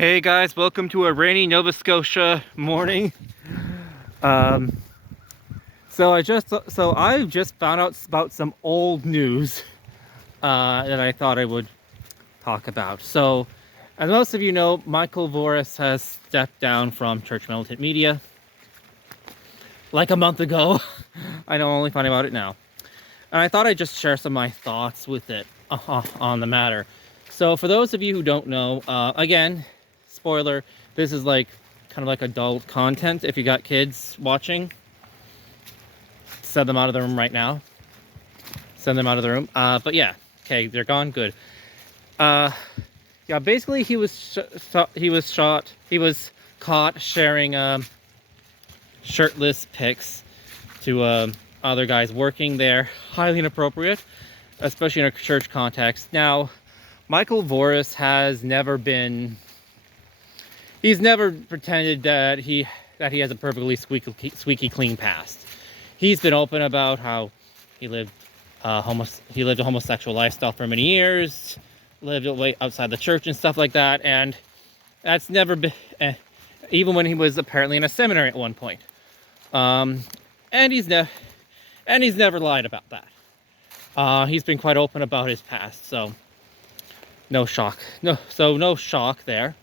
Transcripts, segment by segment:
Hey guys, welcome to a rainy Nova Scotia morning. So I just found out about some old news that I thought I would talk about. So, as most of you know, Michael Voris has stepped down from Church Militant Media like a month ago. I know, I'm only finding out it now, and I thought I'd just share some of my thoughts with it on the matter. So, for those of you who don't know, again, spoiler, this is like kind of like adult content. If you got kids watching, send them out of the room right now. Send them out of the room. But yeah, okay, they're gone. Good. Yeah, basically he was caught sharing shirtless pics to other guys working there. Highly inappropriate, especially in a church context. Now, Michael Voris has never been. He's never pretended that he has a perfectly squeaky clean past. He's been open about how he lived a homosexual lifestyle for many years, lived way outside the church and stuff like that, and that's never been, even when he was apparently in a seminary at one point. And he's never lied about that. He's been quite open about his past, so no shock. No shock there.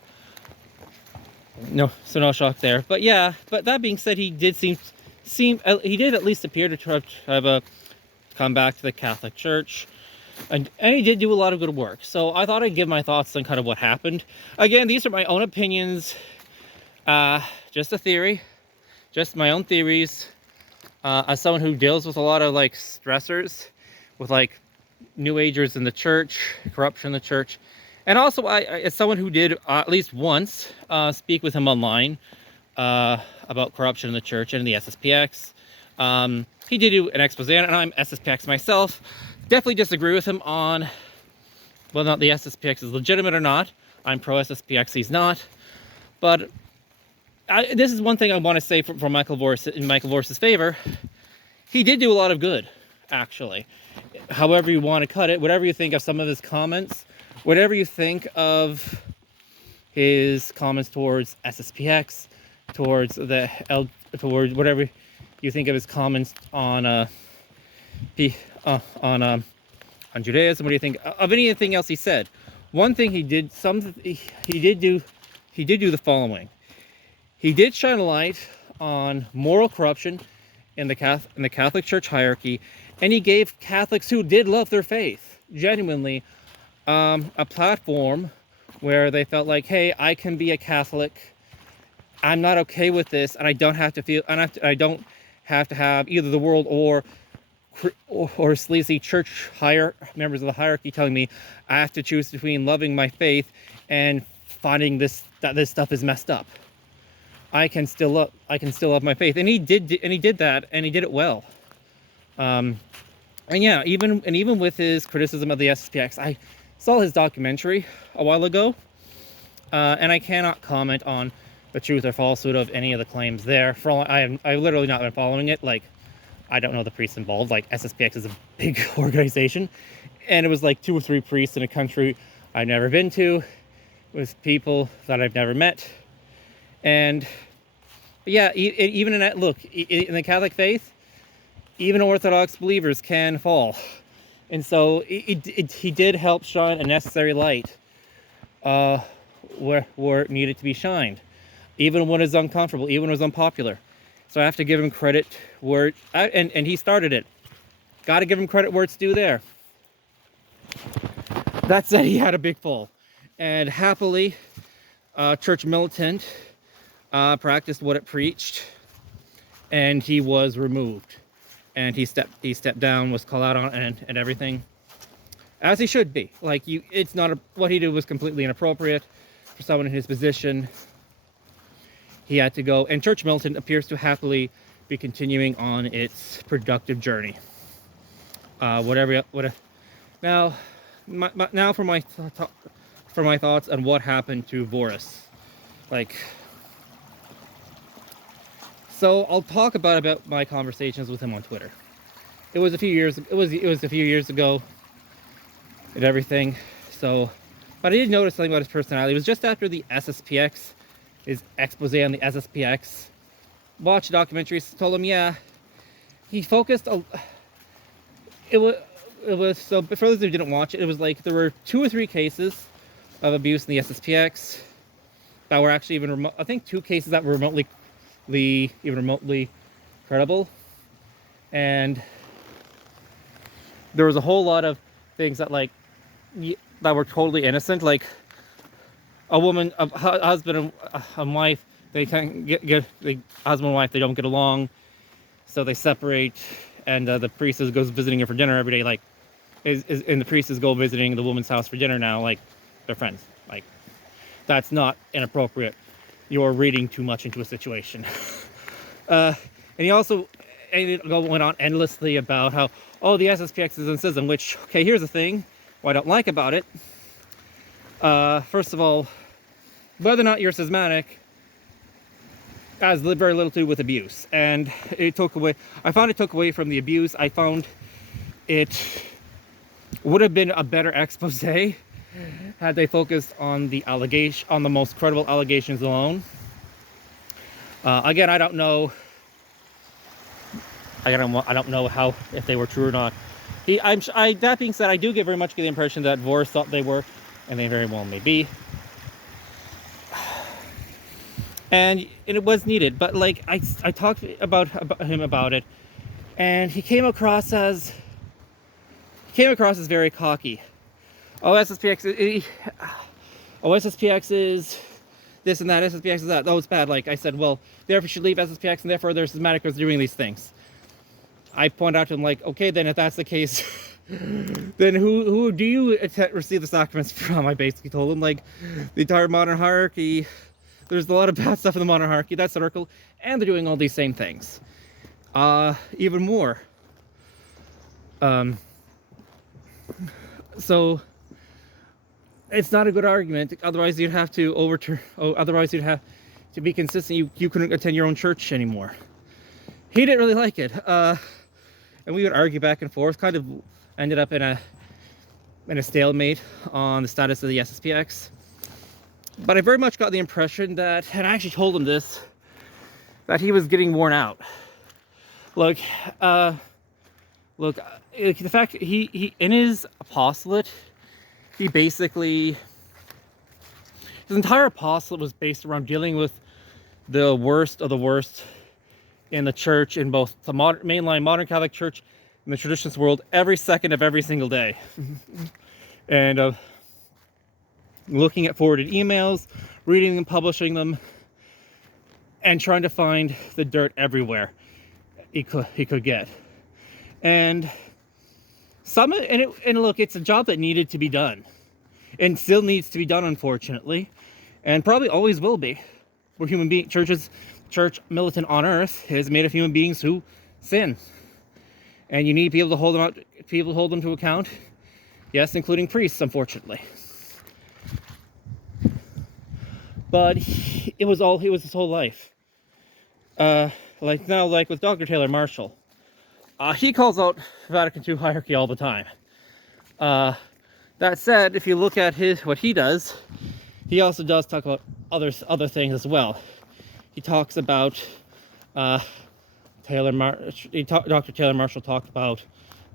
No shock there. But yeah, but that being said, he did he did at least appear to have come back to the Catholic Church, and he did do a lot of good work. So I thought I'd give my thoughts on kind of what happened. Again, these are my own opinions, just a theory, just my own theories. As someone who deals with a lot of like stressors, with like New Agers in the church, corruption in the church. And also, I as someone who did at least once speak with him online about corruption in the church and in the SSPX, he did do an expose, and I'm SSPX myself. Definitely disagree with him on whether or not the SSPX is legitimate or not. I'm pro SSPX, he's not. But this is one thing I want to say for Michael Voris, in Michael Voris's favor. He did do a lot of good, actually. However you want to cut it, whatever you think of some of his comments, whatever you think of his comments towards SSPX, towards whatever you think of his comments on Judaism, what do you think of anything else he said? One thing he did do the following. He did shine a light on moral corruption in the Catholic Church hierarchy, and he gave Catholics who did love their faith genuinely a platform where they felt like, hey, I can be a Catholic. I'm not okay with this, and I don't have to have either the world or sleazy church members of the hierarchy telling me I have to choose between loving my faith and finding that this stuff is messed up. I can still love my faith, and he did that, and he did it well. And yeah, even with his criticism of the SSPX, I saw his documentary a while ago, and I cannot comment on the truth or falsehood of any of the claims there. I've literally not been following it. Like, I don't know the priests involved. Like, SSPX is a big organization, and it was like 2 or 3 priests in a country I've never been to, with people that I've never met. And yeah, even in that, look, in the Catholic faith, even Orthodox believers can fall. And so he did help shine a necessary light where it needed to be shined, even when it was uncomfortable, even when it was unpopular. So I have to give him credit and he started it. Got to give him credit where it's due there. That said, he had a big fall, and happily, Church Militant practiced what it preached, and he was removed. And he stepped down, was called out on, and everything, as he should be. Like, it's not what he did was completely inappropriate for someone in his position. He had to go, and Church Militant appears to happily be continuing on its productive journey. Now for my thoughts on what happened to Voris. So I'll talk about my conversations with him on Twitter. It was a few years ago and everything. So But I did notice something about his personality. It was just after the SSPX, his expose on the SSPX. Watched the documentaries, told him, yeah, he focused. It was so for those who didn't watch it, it was like there were 2 or 3 cases of abuse in the SSPX that were actually even I think 2 cases that were remotely credible, and there was a whole lot of things that that were totally innocent, like a woman, a husband and wife, they can't get the husband and wife, they don't get along, so they separate, and the priest goes visiting her for dinner every day, like and the priest is go visiting the woman's house for dinner now, like they're friends. Like, that's not inappropriate. You're reading too much into a situation. And he also went on endlessly about how, oh, the SSPX is in schism, which, okay, here's the thing, what I don't like about it. First of all, whether or not you're schismatic has very little to do with abuse. And I found it took away from the abuse. I found it would have been a better expose had they focused on the most credible allegations alone. Again, I don't know. I don't know how, if they were true or not. That being said, I do very much get the impression that Voris thought they were, and they very well may be. And it was needed, but like I talked about him about it, and he came across as very cocky. Oh, SSPX is this and that, SSPX is that. Oh, it's bad. Like I said, well, therefore you should leave SSPX, and therefore they're schismatic because they're doing these things. I point out to him, like, okay, then if that's the case, then who do you receive the sacraments from? I basically told him, like, the entire modern hierarchy, there's a lot of bad stuff in the modern hierarchy, that circle, and they're doing all these same things. Even more. So it's not a good argument. Otherwise, you'd have to otherwise you'd have to be consistent. You couldn't attend your own church anymore. He didn't really like it, and we would argue back and forth. Kind of ended up in a stalemate on the status of the SSPX. But I very much got the impression that, and I actually told him this, that he was getting worn out. Look, the fact he in his apostolate, he basically, his entire apostolate was based around dealing with the worst of the worst in the church, in both the mainline modern Catholic Church and the traditionalist world, every second of every single day. And looking at forwarded emails, reading them, publishing them, and trying to find the dirt everywhere he could get. And look, it's a job that needed to be done, and still needs to be done, unfortunately, and probably always will be. We're human beings. Church militant on earth is made of human beings who sin, and you need people to hold them to account. Yes, including priests, unfortunately. But it was his whole life. Like with Dr. Taylor Marshall. He calls out Vatican II hierarchy all the time. That said, if you look at what he does, he also does talk about other things as well. He talks about Dr. Taylor Marshall talked about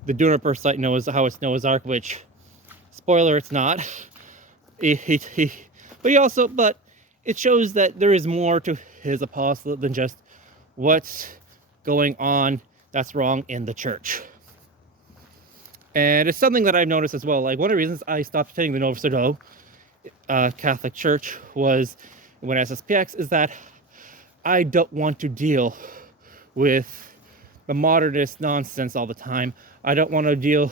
the Juniper site, how it's Noah's Ark, which, spoiler, it's not. But it shows that there is more to his apostolate than just what's going on that's wrong in the church. And it's something that I've noticed as well. Like, one of the reasons I stopped attending the Novus Ordo Catholic Church was when SSPX is that I don't want to deal with the modernist nonsense all the time. I don't want to deal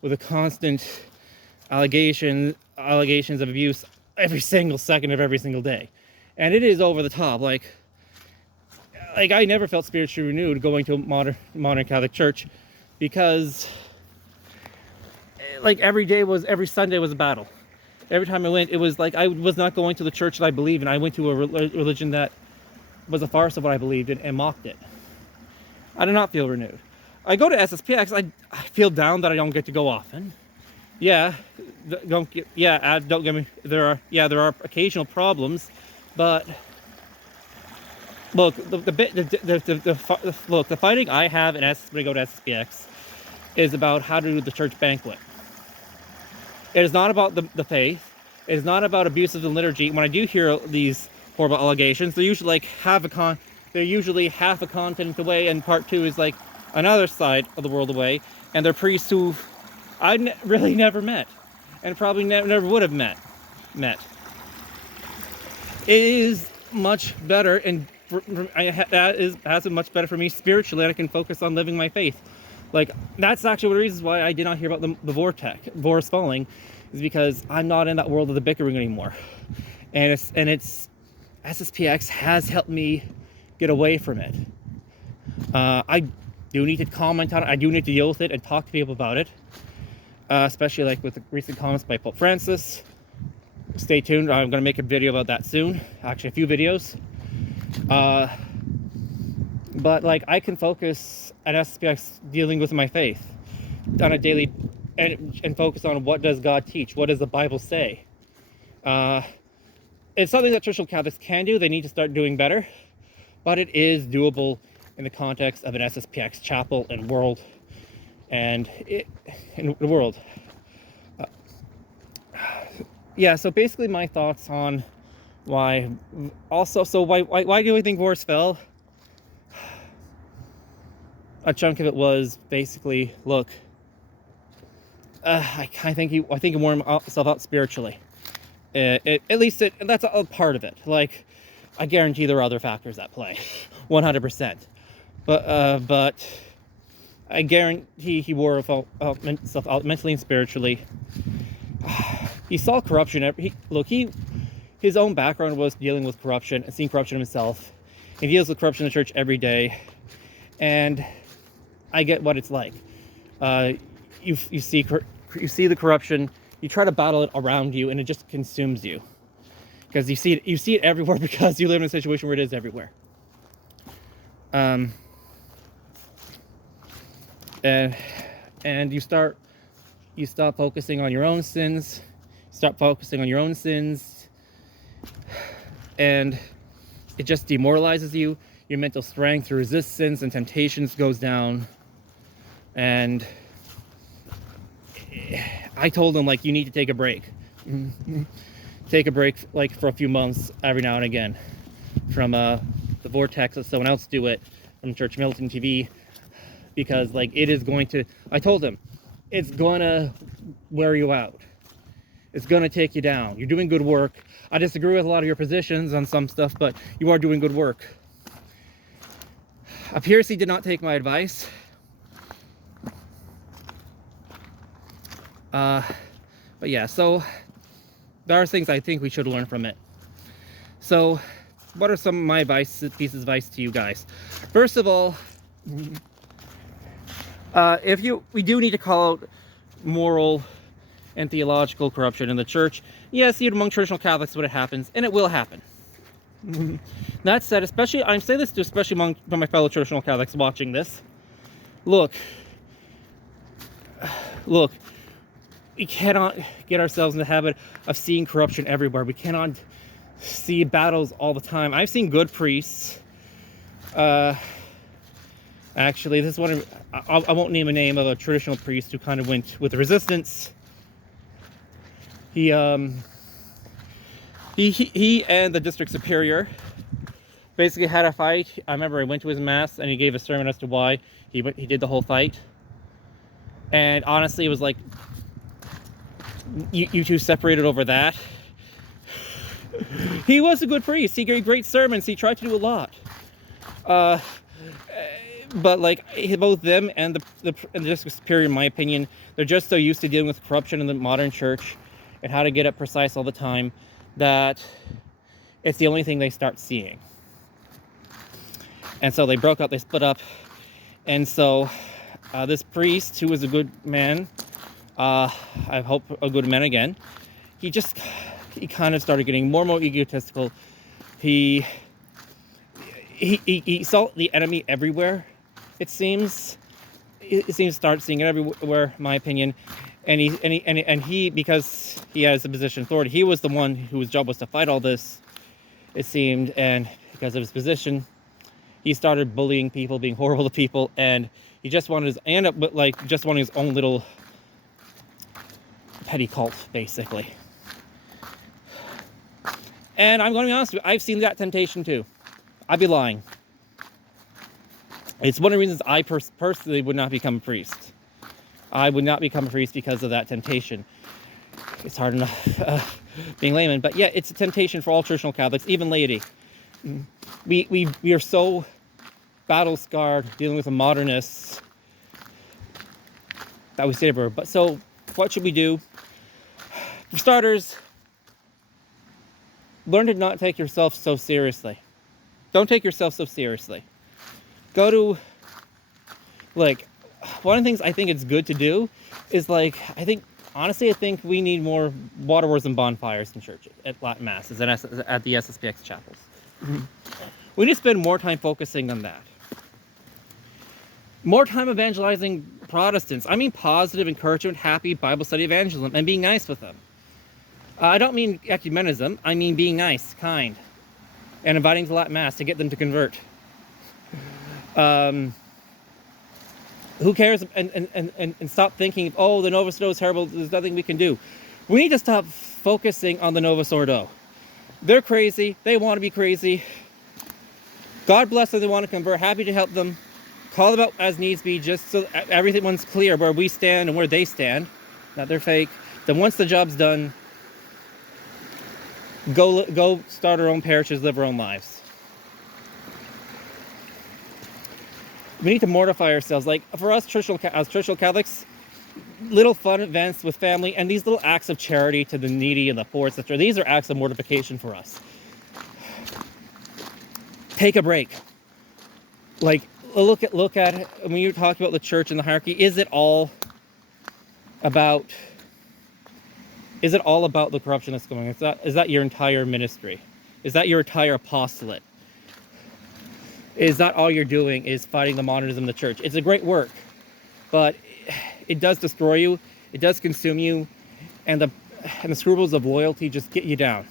with the constant allegations of abuse every single second of every single day. And it is over the top. Like I never felt spiritually renewed going to a modern Catholic church, because like every Sunday was a battle. Every time I went, it was like I was not going to the church that I believed in. I went to a religion that was a farce of what I believed in and mocked it. I did not feel renewed. I go to SSPX, I feel down that I don't get to go often. Yeah, don't get, yeah, don't get me, there are occasional problems, but look, look, the fighting I have when I go to SPX is about how to do the church banquet. It is not about the faith. It is not about abuse of the liturgy. When I do hear these horrible allegations, they're usually like they're usually half a continent away, and part two is like another side of the world away, and they're priests who I really never met, and probably never would have met. It is much better, and has been much better for me spiritually. And I can focus on living my faith. Like, that's actually one of the reasons why I did not hear about the Voris falling, is because I'm not in that world of the bickering anymore. And it's SSPX has helped me get away from it. I do need to comment on it. I do need to deal with it and talk to people about it. Especially like with the recent comments by Pope Francis. Stay tuned. I'm going to make a video about that soon. Actually, a few videos. But like, I can focus at SPX dealing with my faith on a daily, and focus on what does God teach, what does the Bible say. It's something that traditional Catholics can do. They need to start doing better, but it is doable in the context of an SSPX chapel and world, and in the world. Yeah. So basically, my thoughts on why. Also, so why do we think Voris fell? A chunk of it was basically, look, I think he wore himself out spiritually. At least that's a part of it. Like, I guarantee there are other factors at play, 100%. But I guarantee he wore himself out mentally and spiritually. He saw corruption. His own background was dealing with corruption and seeing corruption himself. He deals with corruption in the church every day, and I get what it's like. You see the corruption, you try to battle it around you, and it just consumes you, because you see it everywhere, because you live in a situation where it is everywhere. And you stop focusing on your own sins. And it just demoralizes you. Your mental strength to resist sins and temptations goes down. And I told him, like, you need to take a break. Take a break, like, for a few months every now and again from the vortex. Let someone else do it from Church Militant TV, because, like, it is going to, I told him, it's going to wear you out. It's going to take you down. You're doing good work. I disagree with a lot of your positions on some stuff, but you are doing good work. Appears he did not take my advice. But yeah, so there are things I think we should learn from it. So what are some of my pieces of advice to you guys? First of all, we do need to call out moral and theological corruption in the church. Yes, even among traditional Catholics when it happens, and it will happen. That said, especially, I'm saying this to especially among my fellow traditional Catholics watching this. Look, we cannot get ourselves in the habit of seeing corruption everywhere. We cannot see battles all the time. I've seen good priests. Actually, this is one. I won't name a name of a traditional priest who kind of went with the resistance. He and the district superior basically had a fight. I remember I went to his mass and he gave a sermon as to why he did the whole fight. And honestly, it was like, you two separated over that. He was a good priest. He gave great sermons. He tried to do a lot. But like, both them and the district superior, in my opinion, they're just so used to dealing with corruption in the modern church and how to get it precise all the time, that it's the only thing they start seeing. And so they broke up, they split up. And so this priest, who was a good man, I hope a good man again, he kind of started getting more and more egotistical. He saw the enemy everywhere, it seems. It seems to start seeing it everywhere, in my opinion. And he, because he has a position of authority, he was the one whose job was to fight all this, it seemed. And because of his position, he started bullying people, being horrible to people, and he just wanted his, end up with like just wanting his own little petty cult, basically. And I'm going to be honest with you, I've seen that temptation too. I'd be lying. It's one of the reasons I personally would not become a priest. I would not become a priest because of that temptation. It's hard enough being layman, but yeah, it's a temptation for all traditional Catholics, even laity. We are so battle scarred dealing with the modernists that we say ever. But so, what should we do? For starters, learn to not take yourself so seriously. Don't take yourself so seriously. Go to, like, one of the things I think it's good to do is, like, honestly, I think we need more water wars and bonfires in churches, at Latin Masses, and at the SSPX chapels. We need to spend more time focusing on that. More time evangelizing Protestants. I mean positive, encouragement, happy Bible study evangelism, and being nice with them. I don't mean ecumenism, I mean being nice, kind, and inviting to Latin Mass to get them to convert. Who cares? And stop thinking, oh, the Novus Ordo is terrible, there's nothing we can do. We need to stop focusing on the Novus Ordo. They're crazy, they want to be crazy. God bless them, they want to convert, happy to help them. Call them out as needs be, just so everyone's clear where we stand and where they stand, that they're fake. Then once the job's done, go start our own parishes, live our own lives. We need to mortify ourselves. Like, for us as traditional Catholics, little fun events with family and these little acts of charity to the needy and the poor, etc. These are acts of mortification for us. Take a break. Like, look at it. When you talk about the church and the hierarchy, is it all about the corruption that's going on? Is that your entire ministry? Is that your entire apostolate? Is that all you're doing is fighting the modernism of the church? It's a great work, but it does destroy you, it does consume you, and the scruples of loyalty just get you down.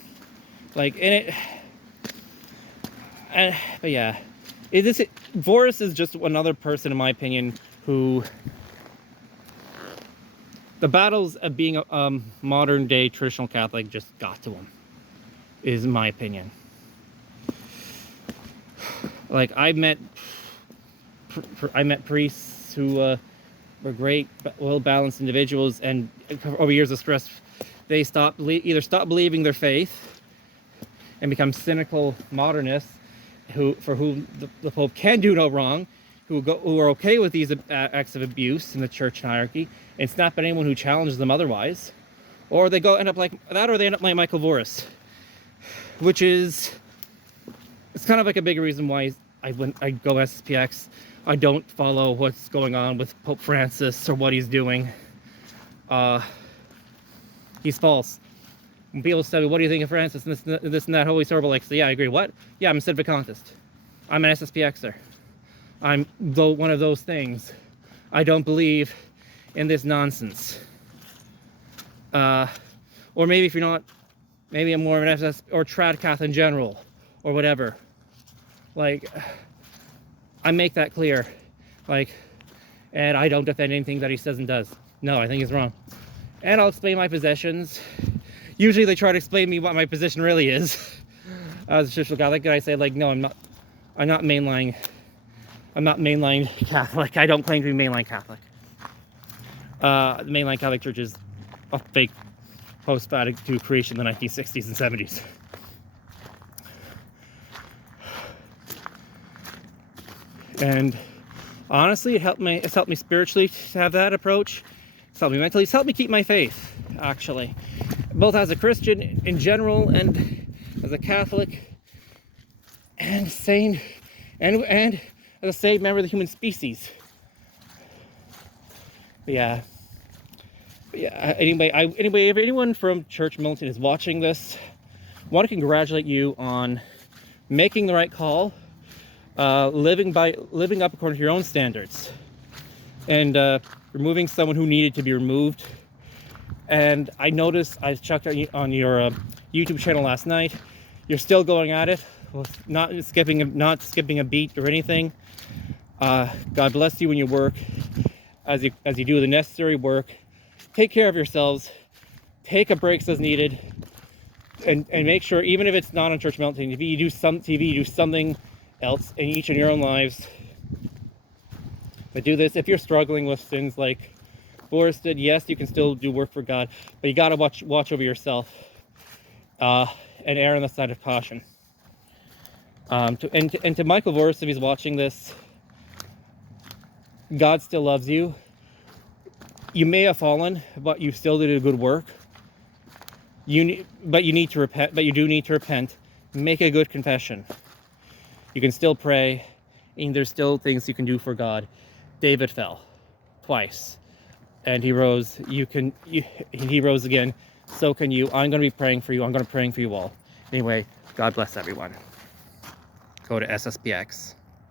Like, but yeah, Voris is just another person, in my opinion, who the battles of being a modern day traditional Catholic just got to him, is my opinion. Like, I met priests who were great, well-balanced individuals, and over years of stress, they either stop believing their faith and become cynical modernists, for whom the Pope can do no wrong, who are okay with these acts of abuse in the church hierarchy and snap at anyone who challenges them otherwise, or they end up like that, or they end up like Michael Voris, which is. It's kind of like a big reason why I go SSPX. I don't follow what's going on with Pope Francis or what he's doing. He's false. When people say, what do you think of Francis and this and that, holy sorrow, like, so yeah, I agree. What? Yeah, I'm a sedevacantist. I'm an SSPXer. I'm one of those things. I don't believe in this nonsense. Or maybe if you're not, maybe I'm more of an SS or trad Cath in general, or whatever. Like, I make that clear. Like, and I don't defend anything that he says and does. No, I think he's wrong. And I'll explain my positions. Usually they try to explain me what my position really is. As a traditional Catholic, and I say, like, no, I'm not mainline Catholic. I don't claim to be mainline Catholic. The mainline Catholic Church is a fake post-Vatican II creation in the 1960s and 70s. And honestly, it's helped me spiritually to have that approach. It's helped me mentally. It's helped me keep my faith, actually. Both as a Christian in general and as a Catholic and sane and as a saved member of the human species. But yeah. Anyway, if anyone from Church Militant is watching this, I want to congratulate you on making the right call. Living up according to your own standards, and removing someone who needed to be removed, And I noticed, I checked on your YouTube channel last night, you're still going at it, not skipping a beat or anything. God bless you in your work, as you do the necessary work. Take care of yourselves, take a breaks as needed, and make sure, even if it's not on Church Mountain TV, you do something else in each of your own lives. But do this. If you're struggling with things like Voris did, yes, you can still do work for God, but you got to watch over yourself, and err on the side of caution. To Michael Voris, if he's watching this, God still loves you. You may have fallen, but you still did a good work. But you need to repent. But you do need to repent. Make a good confession. You can still pray, and there's still things you can do for God. David fell twice, and he rose. He rose again. So can you. I'm going to be praying for you. I'm going to be praying for you all. Anyway, God bless everyone. Go to SSPX.